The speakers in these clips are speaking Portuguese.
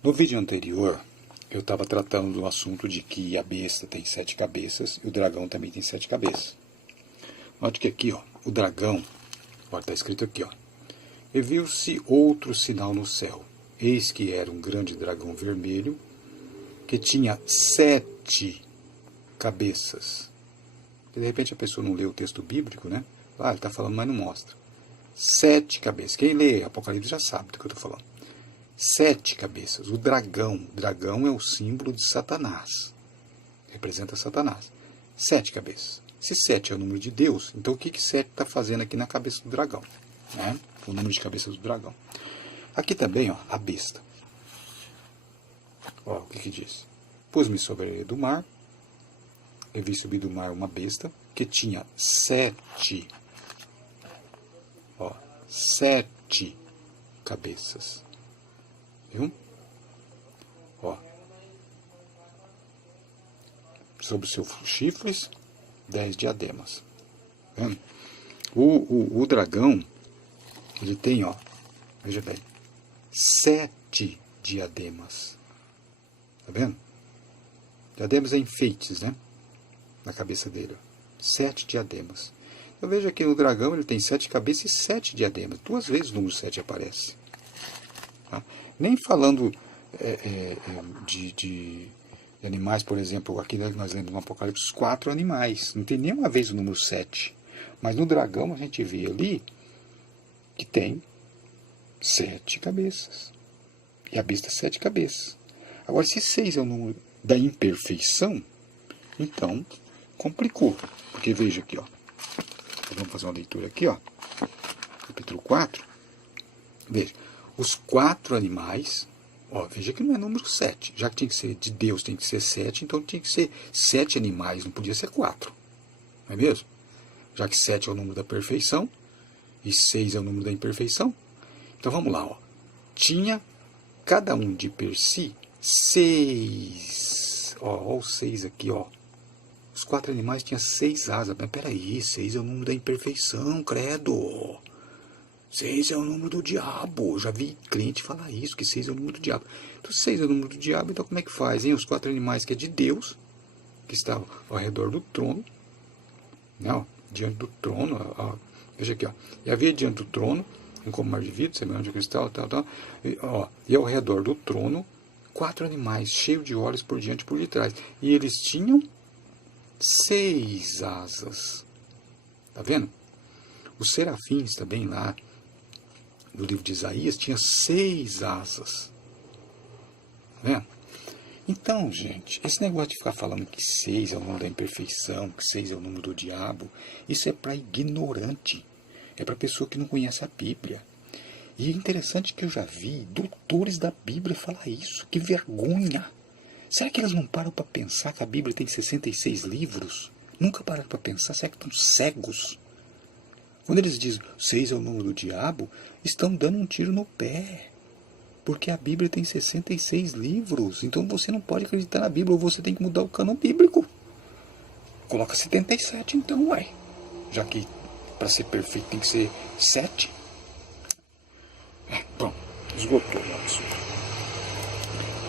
No vídeo anterior, eu estava tratando do assunto de que a besta tem 7 cabeças e o dragão também tem 7 cabeças. Note que aqui, ó, o dragão, está escrito aqui, ó, e viu-se outro sinal no céu. Eis que era um grande dragão vermelho, que tinha 7 cabeças. De repente a pessoa não lê o texto bíblico, né? Ah, ele está falando, mas não mostra. 7 cabeças. Quem lê Apocalipse já sabe do que eu estou falando. 7 cabeças. O dragão. O dragão é o símbolo de Satanás. Representa Satanás. 7 cabeças. Se 7 é o número de Deus, então o que 7 está fazendo aqui na cabeça do dragão? Né? O número de cabeças do dragão. Aqui também, ó, a besta. Ó, o que diz? Pus-me sobre a areia do mar, e vi subir do mar uma besta, que tinha 7 cabeças. Viu? Ó. Sobre os seus chifres, 10 diademas. Vendo? O dragão, ele tem, ó, veja bem, 7 diademas. Tá vendo? Diademas é enfeites, né? Na cabeça dele. 7 diademas. Eu vejo aqui no dragão, ele tem 7 cabeças e 7 diademas. 2 vezes o número 7 aparece. Tá? Nem falando de animais, por exemplo, aqui nós lemos no Apocalipse os 4 animais. Não tem nenhuma vez o número 7. Mas no dragão a gente vê ali que tem 7 cabeças. E a besta 7 cabeças. Agora, se 6 é o número da imperfeição, então complicou. Porque veja aqui, ó. Vamos fazer uma leitura aqui, ó. Capítulo 4. Veja. Os 4 animais, ó, veja que não é número 7. Já que tinha que ser de Deus, tem que ser 7, então tinha que ser 7 animais, não podia ser 4. Não é mesmo? Já que 7 é o número da perfeição e 6 é o número da imperfeição. Então vamos lá, ó. Tinha cada um de per si 6. Ó, o 6 aqui, ó. Os 4 animais tinham 6 asas. Mas peraí, 6 é o número da imperfeição, credo. 6 é o número do diabo. Eu já vi cliente falar isso, que 6 é o número do diabo. Então, 6 é o número do diabo, então como é que faz, hein? Os 4 animais que é de Deus, que estavam ao redor do trono, né, ó, diante do trono, ó, veja aqui, ó. E havia diante do trono, um como mar de vidro, semelhante de cristal, tal, e ao redor do trono, 4 animais, cheios de olhos por diante e por detrás. E eles tinham 6 asas. Tá vendo? Os serafins também lá, no livro de Isaías, tinha 6 asas. Tá vendo? Então, gente, esse negócio de ficar falando que 6 é o número da imperfeição, que 6 é o número do diabo, isso é para ignorante. É para pessoa que não conhece a Bíblia. E é interessante que eu já vi doutores da Bíblia falar isso. Que vergonha! Será que eles não param para pensar que a Bíblia tem 66 livros? Nunca pararam para pensar? Será que estão cegos? Quando eles dizem 6 é o número do diabo, estão dando um tiro no pé. Porque a Bíblia tem 66 livros. Então você não pode acreditar na Bíblia, ou você tem que mudar o cânon bíblico. Coloca 77 então, ué. Já que para ser perfeito tem que ser 7. Bom, esgotou o assunto.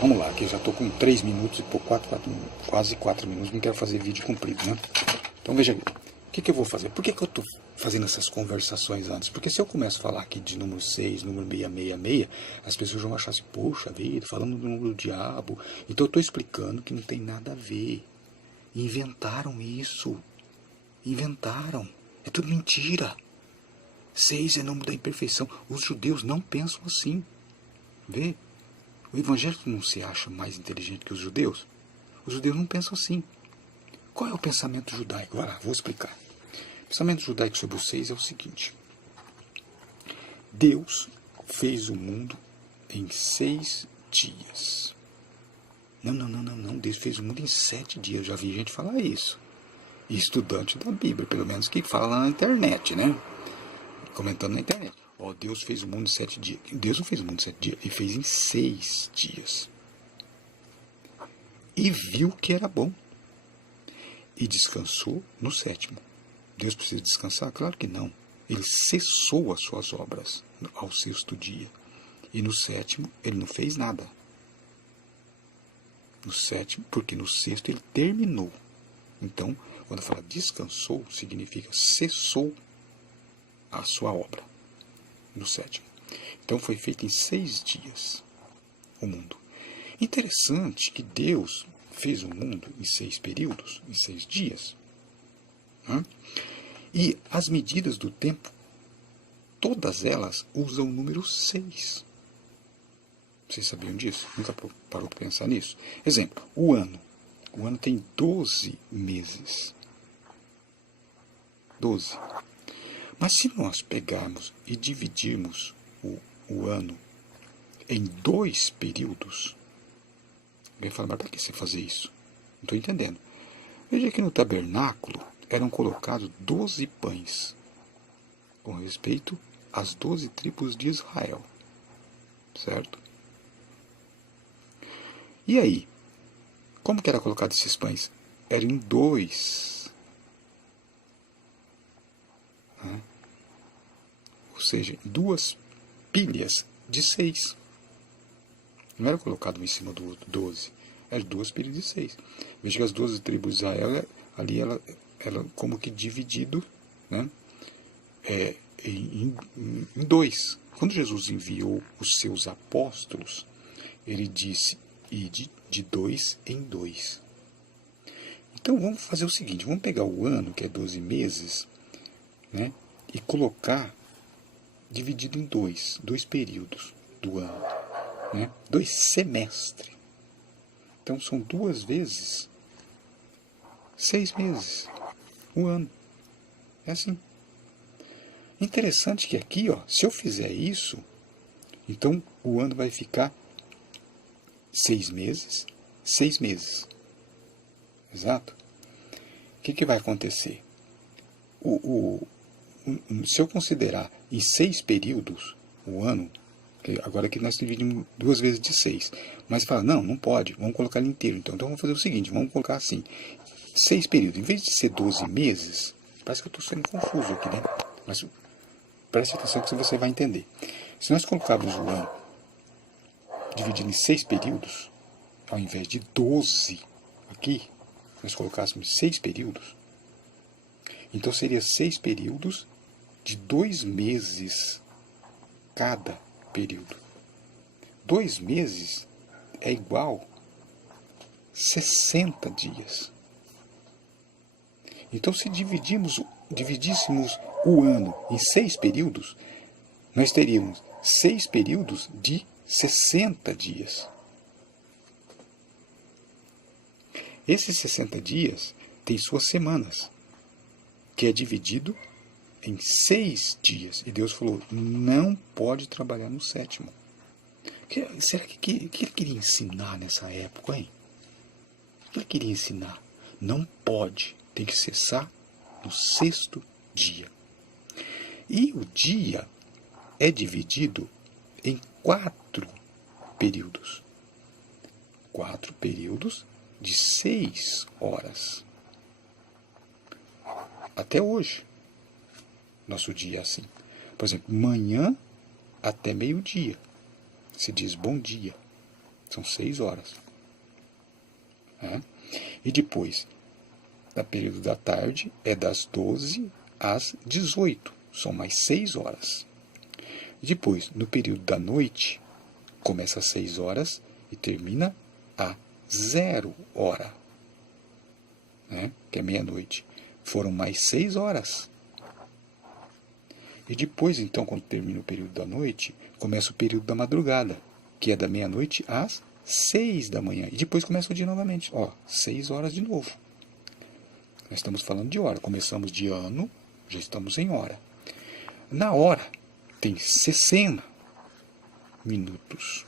Vamos lá, aqui já estou com 3 minutos e por quase 4 minutos. Não quero fazer vídeo comprido, né? Então veja aqui. O que eu vou fazer? Por que eu estou fazendo essas conversações antes? Porque se eu começo a falar aqui de número 6, número 666, as pessoas vão achar assim, poxa vida, falando do número do diabo. Então eu estou explicando que não tem nada a ver. Inventaram isso. Inventaram. É tudo mentira. 6 é número da imperfeição. Os judeus não pensam assim. Vê? O evangélico não se acha mais inteligente que os judeus? Os judeus não pensam assim. Qual é o pensamento judaico? Vai lá, vou explicar. O pensamento judaico sobre os 6 é o seguinte. Deus fez o mundo em 6 dias. Não. Deus fez o mundo em 7 dias. Eu já vi gente falar isso. E estudante da Bíblia, pelo menos que fala na internet, né? Comentando na internet. Ó, Deus fez o mundo em 7 dias. Deus não fez o mundo em 7 dias. Ele fez em 6 dias. E viu que era bom. E descansou no 7º. Deus precisa descansar? Claro que não. Ele cessou as suas obras ao 6º dia. E no 7º ele não fez nada. No sétimo, porque no sexto ele terminou. Então, quando fala descansou, significa cessou a sua obra. No sétimo. Então foi feito em 6 dias o mundo. Interessante que Deus fez o mundo em 6 períodos, em 6 dias. Né? E as medidas do tempo, todas elas usam o número 6. Vocês sabiam disso? Nunca parou para pensar nisso? Exemplo, o ano. O ano tem 12 meses. 12. Mas se nós pegarmos e dividirmos o ano em 2 períodos, alguém fala, mas para que você fazer isso? Não estou entendendo. Veja que no tabernáculo eram colocados 12 pães, com respeito às 12 tribos de Israel. Certo? E aí? Como que era colocado esses pães? Eram em 2. Né? Ou seja, 2 pilhas de 6. Não era colocado um em cima do outro, 12. Eram 2 pilhas de 6. Veja que as 12 tribos de Israel, ali ela como que dividido, né? Em 2. Quando Jesus enviou os seus apóstolos, ele disse, ide de 2 em 2. Então vamos fazer o seguinte, vamos pegar o ano, que é 12 meses, né? E colocar dividido em 2 períodos do ano, né? 2 semestres. Então são 2 vezes 6 meses, um ano. É assim. Interessante que aqui, ó, se eu fizer isso, então o ano vai ficar 6 meses, 6 meses. Exato? O que vai acontecer? Se eu considerar em 6 períodos o ano, agora que nós dividimos 2 vezes de 6, mas fala, não pode, vamos colocar ele inteiro. Então vamos fazer o seguinte, vamos colocar assim, 6 períodos, em vez de ser 12 meses, parece que eu estou sendo confuso aqui, né? Mas preste atenção que você vai entender. Se nós colocarmos o ano dividido em 6 períodos, ao invés de 12 aqui, nós colocássemos 6 períodos, então seria 6 períodos de 2 meses cada período. 2 meses é igual 60 dias. Então, se dividíssemos o ano em 6 períodos, nós teríamos 6 períodos de 60 dias. Esses 60 dias têm suas semanas, que é dividido em 6 dias. E Deus falou, não pode trabalhar no 7º. Será que ele queria ensinar nessa época, hein? O que ele queria ensinar? Não pode, tem que cessar no 6º dia. E o dia é dividido em 4 períodos. 4 períodos de 6 horas. Até hoje, nosso dia é assim. Por exemplo, manhã até meio-dia. Se diz bom dia. São 6 horas. E depois, no período da tarde, é das 12 às 18. São mais 6 horas. Depois, no período da noite, começa às 6 horas e termina a 0 hora. Que é meia-noite. Foram mais 6 horas. E depois, então, quando termina o período da noite, começa o período da madrugada, que é da meia-noite às 6 da manhã. E depois começa o dia novamente. 6 horas de novo. Nós estamos falando de hora. Começamos de ano, já estamos em hora. Na hora, tem 60 minutos.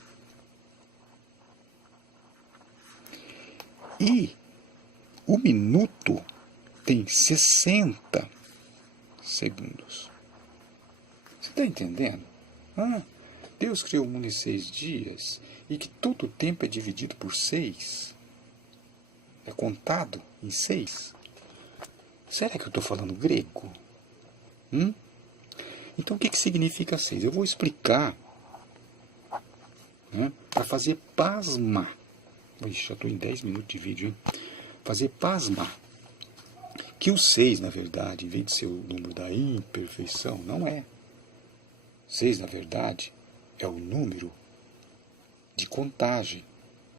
E o minuto tem 60 segundos. Você está entendendo? Deus criou o mundo em 6 dias e que todo o tempo é dividido por 6. É contado em 6. Será que eu estou falando grego? Então o que significa 6? Eu vou explicar, para fazer pasmar Ixi, já estou em 10 minutos de vídeo, hein? Fazer pasmar que o 6, na verdade, em vez de ser o número da imperfeição, não é. 6, na verdade, é o número de contagem.